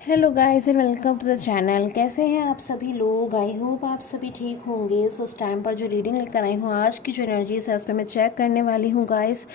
Hello guys and welcome to the channel. कैसे हैं आप सभी लोग? आई होप आप सभी ठीक होंगे। सो उस टाइम पर जो रीडिंग लेकर आई हूँ आज की जो एनर्जीज है उसमें मैं चेक करने वाली हूँ गाइस,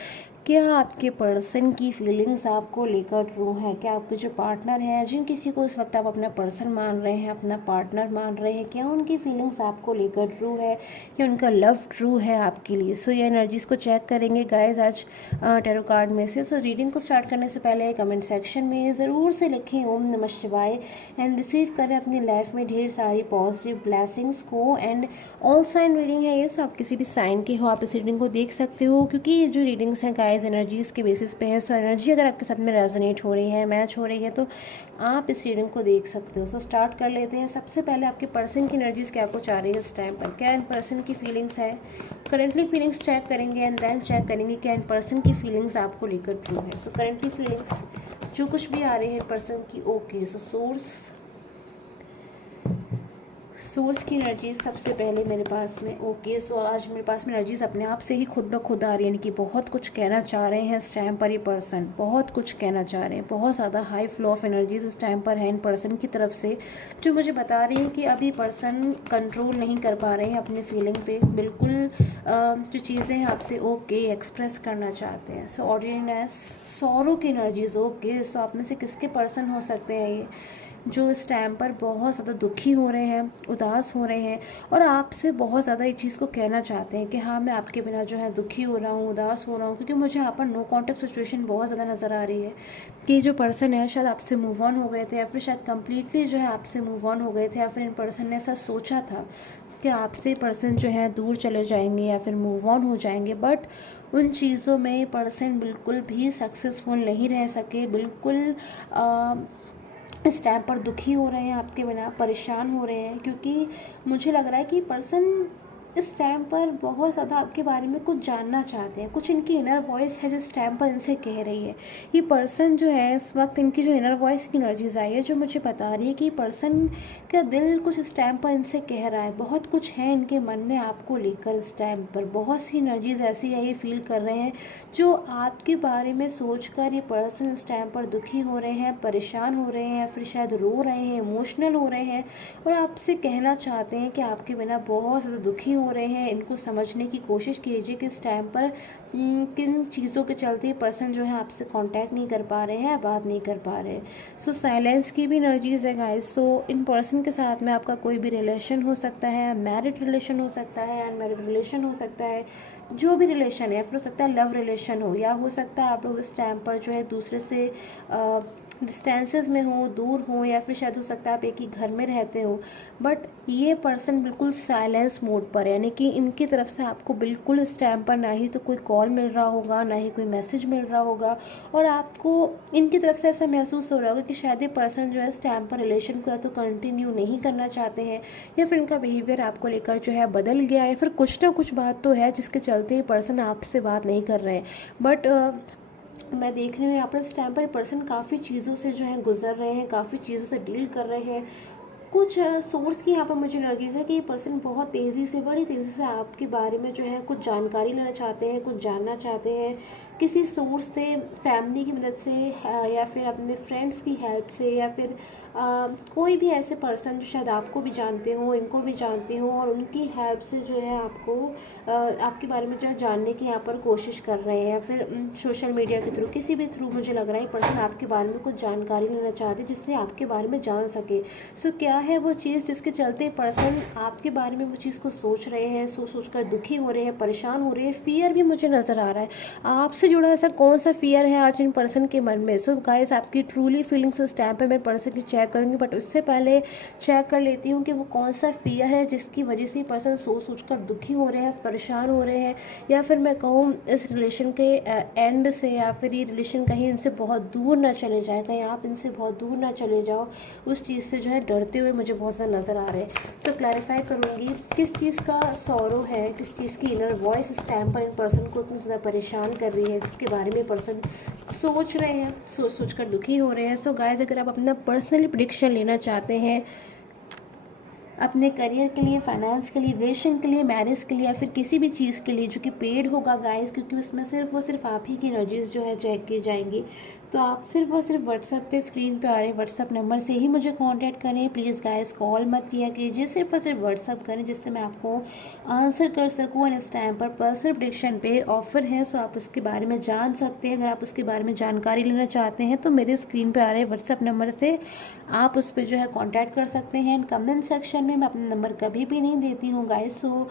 क्या आपके पर्सन की फीलिंग्स आपको लेकर ट्रू है। क्या आपके जो पार्टनर है, जिन किसी को इस वक्त आप अपना पर्सन मान रहे हैं, अपना पार्टनर मान रहे हैं, क्या उनकी फीलिंग्स आपको लेकर ट्रू है या उनका लव ट्रू है आपके लिए। सो ये एनर्जीज को चेक करेंगे गाइस आज टैरो कार्ड में से। सो रीडिंग को स्टार्ट करने से पहले कमेंट सेक्शन में ज़रूर से लिखें ओम नमः शिवाय एंड रिसीव करें अपनी लाइफ में ढेर सारी पॉजिटिव ब्लेसिंग्स को। एंड ऑल साइन रीडिंग है ये, सो आप किसी भी साइन के हो आप इस रीडिंग को देख सकते हो, क्योंकि ये जो रीडिंग्स हैं गाइस एनर्जीज के बेसिस पे है। सो एनर्जी अगर आपके साथ में रेजोनेट हो रही है, मैच हो रही है, तो आप इस रीडिंग को देख सकते हो। सो स्टार्ट कर लेते हैं। सबसे पहले आपके पर्सन की एनर्जीज क्या आपको चाह रही है इस टाइम पर, क्या इन पर्सन की फीलिंग्स है। करंटली फीलिंग्स चेक करेंगे एंड देन चेक करेंगे क्या इन पर्सन की फीलिंग्स आपको लेकर ट्रू है। सो करंटली फीलिंग्स जो कुछ भी आ रही है पर्सन की, ओके। सो सोर्स की एनर्जीज सबसे पहले मेरे पास में, ओके। सो आज मेरे पास में एनर्जीज अपने आप से ही खुद ब खुद आ रही है, यानी कि बहुत कुछ कहना चाह रहे हैं इस टाइम पर ये पर्सन, बहुत कुछ कहना चाह रहे हैं। बहुत ज़्यादा हाई फ्लो ऑफ एनर्जीज इस टाइम पर है इन पर्सन की तरफ से, जो मुझे बता रही है कि अभी पर्सन कंट्रोल नहीं कर पा रहे हैं अपने फीलिंग पे। बिल्कुल जो चीज़ें हैं आपसे ओके एक्सप्रेस करना चाहते हैं। सो ऑर्डिनेस सौरों की एनर्जीज, ओके। सो आप में से किसके पर्सन हो सकते हैं ये जो इस टाइम पर बहुत ज़्यादा दुखी हो रहे हैं, उदास हो रहे हैं और आपसे बहुत ज़्यादा इस चीज़ को कहना चाहते हैं कि हाँ मैं आपके बिना जो है दुखी हो रहा हूँ, उदास हो रहा हूँ। क्योंकि मुझे यहाँ पर नो कॉन्टेक्ट सिचुएशन बहुत ज़्यादा नज़र आ रही है कि जो पर्सन है शायद आपसे मूव ऑन हो गए थे, या फिर शायद कम्प्लीटली जो है आपसे मूव ऑन हो गए थे, या फिर इन पर्सन ने ऐसा सोचा था कि आपसे पर्सन जो है दूर चले जाएंगे या फिर मूव ऑन हो जाएंगे। बट उन चीज़ों में पर्सन बिल्कुल भी सक्सेसफुल नहीं रह सके। बिल्कुल इस टाइम पर दुखी हो रहे हैं आपके बिना, परेशान हो रहे हैं, क्योंकि मुझे लग रहा है कि पर्सन इस टाइम पर बहुत ज़्यादा आपके बारे में कुछ जानना चाहते हैं। कुछ इनकी इनर वॉइस है जो इस टाइम पर इनसे कह रही है। ये पर्सन जो है इस वक्त, इनकी जो इनर वॉइस की एनर्जीज आई है जो मुझे बता रही है कि पर्सन का दिल कुछ इस टाइम पर इनसे कह रहा है। बहुत कुछ है इनके मन में आपको लेकर इस टाइम पर। बहुत सी एनर्जीज ऐसी है, ये फील कर रहे हैं जो आपके बारे में सोचकर ये पर्सन इस टाइम पर दुखी हो रहे हैं, परेशान हो रहे हैं, फिर शायद रो रहे हैं, इमोशनल हो रहे हैं और आपसे कहना चाहते हैं कि आपके बिना बहुत ज़्यादा दुखी हो रहे हैं। इनको समझने की कोशिश कीजिए कि इस टाइम पर किन चीज़ों के चलते पर्सन जो है आपसे कांटेक्ट नहीं कर पा रहे हैं, बात नहीं कर पा रहे हैं। सो साइलेंस की भी एनर्जीज है गाइस। सो इन पर्सन के साथ में आपका कोई भी रिलेशन हो सकता है, मैरिड रिलेशन हो सकता है, अनमैरिड रिलेशन हो सकता है, जो भी रिलेशन है, फिर हो सकता है लव रिलेशन हो, या हो सकता है आप लोग इस टाइम पर जो है दूसरे से डिस्टेंसेस में हो, दूर हो, या फिर शायद हो सकता है आप एक ही घर में रहते हो। बट ये पर्सन बिल्कुल साइलेंस मोड पर है, यानी कि इनकी तरफ से आपको बिल्कुल इस टाइम पर ना ही तो कोई कॉल मिल रहा होगा, ना ही कोई मैसेज मिल रहा होगा, और आपको इनकी तरफ से ऐसा महसूस हो रहा होगा कि शायद ये पर्सन जो है इस टाइम पर रिलेशन को या तो कंटिन्यू नहीं करना चाहते हैं, या फिर इनका बिहेवियर आपको लेकर जो है बदल गया है, फिर कुछ ना कुछ बात तो है जिसके चलते ये पर्सन आपसे बात नहीं कर रहे हैं। बट मैं देख रही हूँ यहाँ पर इस टाइम पर पर्सन काफ़ी चीज़ों से जो है गुजर रहे हैं, काफ़ी चीज़ों से डील कर रहे हैं। कुछ सोर्स की यहाँ पर मुझे एनर्जीज है कि ये पर्सन बहुत तेज़ी से, बड़ी तेज़ी से आपके बारे में जो है कुछ जानकारी लेना चाहते हैं, कुछ जानना चाहते हैं किसी सोर्स से, फैमिली की मदद से, या फिर अपने फ्रेंड्स की हेल्प से, या फिर कोई भी ऐसे पर्सन जो शायद आपको भी जानते हो, इनको भी जानते हो, और उनकी हेल्प से जो है आपको आपके बारे में जो है जानने की यहाँ पर कोशिश कर रहे हैं, या फिर सोशल मीडिया के थ्रू, किसी भी थ्रू मुझे लग रहा है पर्सन आपके बारे में कुछ जानकारी लेना चाहते हैं जिससे आपके बारे में जान सके। सो क्या है वो चीज़ जिसके चलते पर्सन आपके बारे में वो चीज़ को सोच रहे हैं, सोच कर दुखी हो रहे हैं, परेशान हो रहे हैं। फियर भी मुझे नज़र आ रहा है आपसे जुड़ा, ऐसा कौन सा फियर है आज इन पर्सन के मन में। सो गाइस आपकी ट्रूली फीलिंग्स इस टाइम पे मैं पर्सन की चेक करूँगी, बट उससे पहले चेक कर लेती हूँ कि वो कौन सा फियर है जिसकी वजह से पर्सन सोच कर दुखी हो रहे हैं, परेशान हो रहे हैं, या फिर मैं कहूँ इस रिलेशन के एंड से, या फिर ये रिलेशन कहीं इनसे बहुत दूर ना चले जाए, कहीं आप इनसे बहुत दूर ना चले जाओ, उस चीज़ से जो है डरते हुए मुझे बहुत ज़्यादा नज़र आ रहे हैं। सो क्लैरिफाई करूँगी किस चीज़ का सौरो है, किस चीज़ की इनर वॉइस इस टाइम पर इन पर्सन को इतनी ज़्यादा परेशान कर रही है, जिसके बारे में पर्सन सोच रहे हैं, सोच कर दुखी हो रहे हैं। सो गाइस अगर आप अपना पर्सनली प्रेडिक्शन लेना चाहते हैं अपने करियर के लिए, फाइनेंस के लिए, रिलेशन के लिए, मैरिज के लिए, या फिर किसी भी चीज़ के लिए जो कि पेड होगा गाइस, क्योंकि उसमें सिर्फ आप ही की एनर्जीज जो है चेक की जाएंगी। तो आप सिर्फ और सिर्फ व्हाट्सएप पे स्क्रीन पे आ रहे व्हाट्सएप नंबर से ही मुझे कांटेक्ट करें। प्लीज़ गाइस कॉल मत किया कीजिए, सिर्फ और सिर्फ व्हाट्सएप करें जिससे मैं आपको आंसर कर सकूँ। एंड इस टाइम पर पर्सनल प्रेडिक्शन पे ऑफर है, सो आप उसके बारे में जान सकते हैं। अगर आप उसके बारे में जानकारी लेना चाहते हैं तो मेरे स्क्रीन पे आ रहे व्हाट्सएप नंबर से आप उस पर जो है कॉन्टैक्ट कर सकते हैं। एंड कमेंट सेक्शन में मैं अपना नंबर कभी भी नहीं देती हूँ गाइस। सो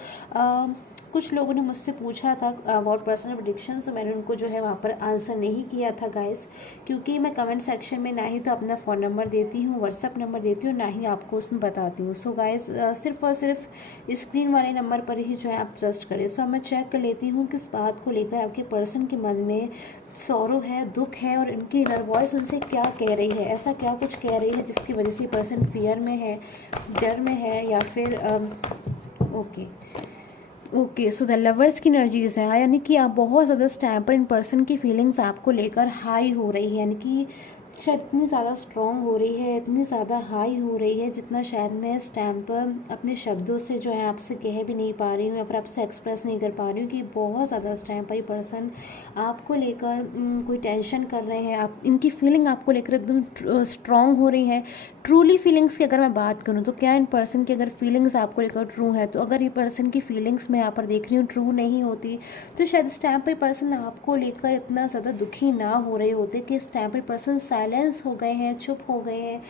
कुछ लोगों ने मुझसे पूछा था अबाउट पर्सनल प्रेडिक्शन, तो मैंने उनको जो है वहाँ पर आंसर नहीं किया था गाइस, क्योंकि मैं कमेंट सेक्शन में ना ही तो अपना फ़ोन नंबर देती हूँ, व्हाट्सअप नंबर देती हूँ, ना ही आपको उसमें बताती हूँ। सो गाइस सिर्फ और सिर्फ स्क्रीन वाले नंबर पर ही जो है आप ट्रस्ट करें। सो मैं चेक कर लेती हूँ किस बात को लेकर आपके पर्सन के मन में सौरो है, दुख है, और इनकी इनर वॉइस उनसे क्या कह रही है, ऐसा क्या कुछ कह रही है जिसकी वजह से पर्सन फियर में है, डर में है, या फिर ओके सो द लवर्स की एनर्जीज है, यानी कि आप बहुत ज़्यादा इस टाइम पर इन पर्सन की फीलिंग्स आपको लेकर हाई हो रही है, यानी कि शायद इतनी ज़्यादा स्ट्रॉन्ग हो रही है, इतनी ज़्यादा हाई हो रही है जितना शायद मैं इस टाइम पर अपने शब्दों से जो है आपसे कह भी नहीं पा रही हूँ या फिर आपसे एक्सप्रेस नहीं कर पा रही हूँ कि बहुत ज़्यादा इस टाइम पर ये पर्सन आपको लेकर कोई टेंशन कर रहे हैं। आप इनकी फीलिंग आपको लेकर एकदम स्ट्रॉन्ग हो रही है। ट्रूली फीलिंग्स की अगर मैं बात करूँ तो क्या इन पर्सन की अगर फीलिंग्स आपको लेकर ट्रू है, तो अगर ये पर्सन की फीलिंग्स मैं यहाँ पर देख रही हूँ ट्रू नहीं होती, तो शायद इस टाइम पर पर्सन आपको लेकर इतना ज़्यादा दुखी ना हो रहे होते कि इस टाइम पर पर्सन साइलेंस हो गए हैं, चुप हो गए हैं।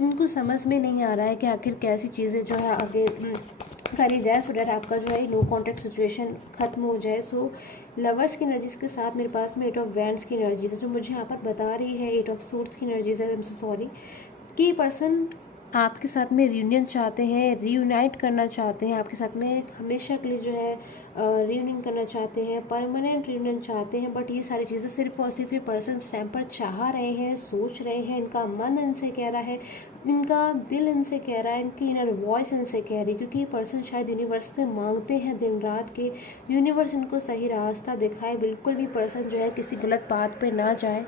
इनको समझ में नहीं आ रहा है कि आखिर कैसी चीज़ें जो है आगे करी जाए सो डैट आपका जो है नो कॉन्टैक्ट सिचुएशन खत्म हो जाए। सो लवर्स की एनर्जीज के साथ मेरे पास में 8 ऑफ वैंड्स की एनर्जीज है, जो मुझे यहाँ पर बता रही है 8 ऑफ सूट्स की एनर्जीज है, आई एम सो सॉरी, कि पर्सन आपके साथ में रियूनियन चाहते हैं, रीयूनाइट करना चाहते हैं, आपके साथ में हमेशा के लिए जो है रियूनियन करना चाहते हैं, परमानेंट रियूनियन चाहते हैं। बट ये सारी चीज़ें सिर्फ और सिर्फ ये पर्सन इस टाइम पर चाह रहे हैं, सोच रहे हैं, इनका मन इनसे कह रहा है, इनका दिल इनसे कह रहा है, इनकी इनर वॉइस इनसे कह रही है, क्योंकि ये पर्सन शायद यूनिवर्स से मांगते हैं दिन रात के यूनिवर्स इनको सही रास्ता दिखाए, बिल्कुल भी पर्सन जो है किसी गलत बात पे ना जाए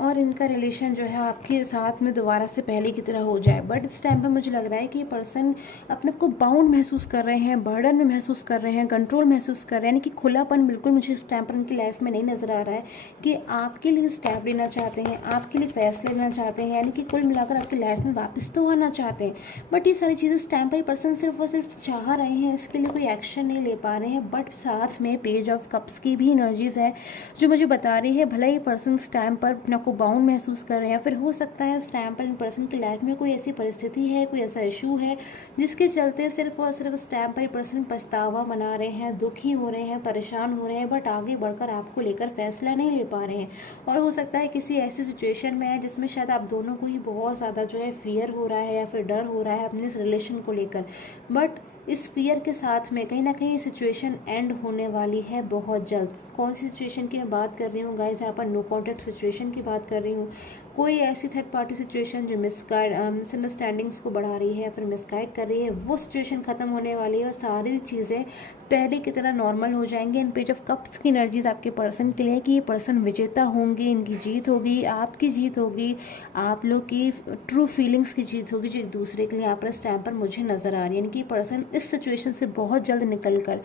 और इनका रिलेशन जो है आपके साथ में दोबारा से पहले की तरह हो जाए। बट इस टाइम पर मुझे लग रहा है कि ये पर्सन अपने को बाउंड महसूस कर रहे हैं, बर्डन में महसूस कर रहे हैं, कंट्रोल महसूस कर रहे हैं, यानी कि खुलापन बिल्कुल मुझे इस टाइम पर इनकी लाइफ में नहीं नज़र आ रहा है कि आपके लिए स्टेप लेना चाहते हैं, आपके लिए फैसले लेना चाहते हैं, यानी कि कुल मिलाकर आपकी लाइफ में वापस तो आना चाहते हैं। बट ये सारी चीज़ें इस टाइम पर ये पर्सन सिर्फ और सिर्फ चाह रहे हैं, इसके लिए कोई एक्शन नहीं ले पा रहे हैं। बट साथ में पेज ऑफ कप्स की भी एनर्जीज है जो मुझे बता रही है भले ही पर्सन इस टाइम पर अपने को बाउंड महसूस कर रहे हैं, फिर हो सकता है इस टाइम पर इन पर्सन की लाइफ में कोई ऐसी परिस्थिति है, कोई ऐसा इशू है जिसके चलते सिर्फ और सिर्फ इस टाइम पर ये पर्सन पछतावा मना रहे हैं, दुखी हो रहे हैं, परेशान हो रहे हैं, बट आगे बढ़कर आपको लेकर फैसला नहीं ले पा रहे हैं। और हो सकता है किसी ऐसी सिचुएशन में है जिसमें शायद आप दोनों को ही बहुत ज़्यादा जो है फियर हो रहा है या फिर डर हो रहा है अपने इस रिलेशन को लेकर। बट इस फियर के साथ में कहीं ना कहीं सिचुएशन एंड होने वाली है बहुत जल्द। कौन सी सिचुएशन की मैं बात कर रही हूँ गाइस, यहाँ पर नो कॉन्टैक्ट सिचुएशन की बात कर रही हूँ। कोई ऐसी थर्ड पार्टी सिचुएशन जो मिसअंडरस्टैंडिंग्स को बढ़ा रही है या फिर मिसगाइड कर रही है, वो सिचुएशन खत्म होने वाली है और सारी चीज़ें पहले की तरह नॉर्मल हो जाएंगे। इन पेज ऑफ कप्स की एनर्जीज आपके पर्सन के लिए कि ये पर्सन विजेता होंगे, इनकी जीत होगी, आपकी जीत होगी, आप लोग की ट्रू फीलिंग्स की जीत होगी जो एक दूसरे के लिए यहाँ पर इस टाइम पर मुझे नज़र आ रही है। यानी कि पर्सन इस सिचुएशन से बहुत जल्द निकल कर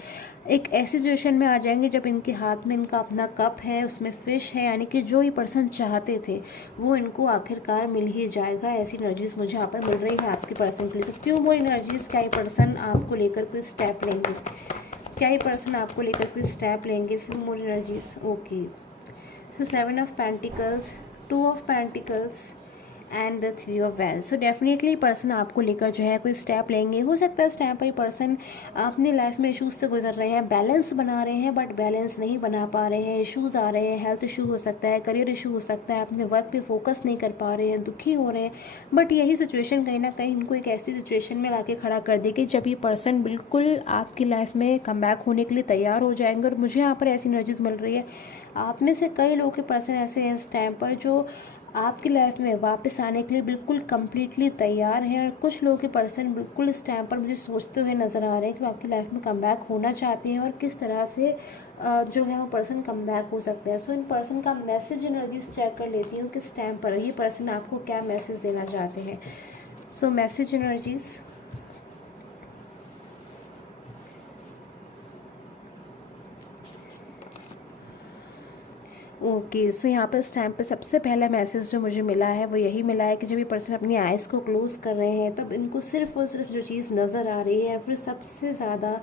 एक ऐसी सिचुएशन में आ जाएंगे जब इनके हाथ में इनका अपना कप है, उसमें फिश है, यानी कि जो ये पर्सन चाहते थे वो इनको आखिरकार मिल ही जाएगा। ऐसी एनर्जीज मुझे यहाँ पर मिल रही है आपके पर्सन के लिए। सो फ्यू मोर एनर्जीज, क्या ये पर्सन आपको लेकर कोई स्टेप लेंगे, क्या ये पर्सन आपको लेकर कोई स्टेप लेंगे, few more energies. Okay so 7 of pentacles, 2 of pentacles and the 3 of wands. So definitely person आपको लेकर जो है कोई स्टेप लेंगे। हो सकता है इस टाइम पर ये पर्सन अपनी लाइफ में इशूज़ से गुजर रहे हैं, बैलेंस बना रहे हैं बट बैलेंस नहीं बना पा रहे हैं, इशूज़ आ रहे हैं, हेल्थ इशू हो सकता है, करियर इशू हो सकता है, अपने वर्क पे फोकस नहीं कर पा रहे हैं, दुखी हो रहे हैं। बट यही सिचुएशन कहीं ना कहीं इनको एक ऐसी सिचुएशन में लाके खड़ा कर देगी जब ये पर्सन बिल्कुल आपकी लाइफ में कम बैक होने के लिए तैयार हो जाएंगे। और मुझे यहाँ पर ऐसी एनर्जीज मिल रही है आप में से कई लोगों के पर्सन ऐसे हैं इस टाइम पर जो आपकी लाइफ में वापस आने के लिए बिल्कुल कम्प्लीटली तैयार हैं। और कुछ लोगों के पर्सन बिल्कुल इस टाइम पर मुझे सोचते हुए नज़र आ रहे हैं कि वो आपकी लाइफ में कम बैक होना चाहते हैं और किस तरह से जो है वो पर्सन कम बैक हो सकते हैं। सो इन पर्सन का मैसेज एनर्जीज चेक कर लेती हूँ किस टाइम पर ये पर्सन आपको क्या मैसेज देना चाहते हैं। सो मैसेज एनर्जीज, ओके, सो यहाँ पर इस टाइम पे सबसे पहला मैसेज जो मुझे मिला है वो यही मिला है कि जब ये पर्सन अपनी आइज़ को क्लोज़ कर रहे हैं तब इनको सिर्फ़ और सिर्फ जो चीज़ नज़र आ रही है, फिर सबसे ज़्यादा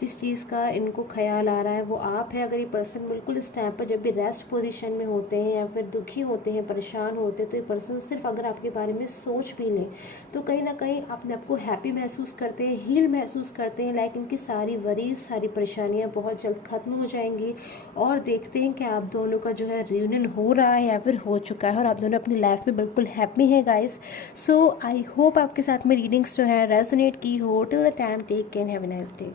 जिस चीज़ का इनको ख्याल आ रहा है वो आप है। अगर ये पर्सन बिल्कुल इस टाइम पर जब भी रेस्ट पोजीशन में होते हैं या फिर दुखी होते हैं, परेशान होते हैं, तो ये पर्सन सिर्फ अगर आपके बारे में सोच भी लें तो कहीं ना कहीं अपने आप को हैप्पी महसूस करते हैं, हील महसूस करते हैं। लाइक इनकी सारी वरीज, सारी परेशानियाँ बहुत जल्द ख़त्म हो जाएंगी और देखते हैं कि आप दोनों का जो है रियूनियन हो रहा है या फिर हो चुका है और आप दोनों अपनी लाइफ में बिल्कुल हैप्पी हैं गाइस। सो आई होप आपके साथ में रीडिंग्स जो है रेजोनेट की हो। Till the time take care, have a nice day.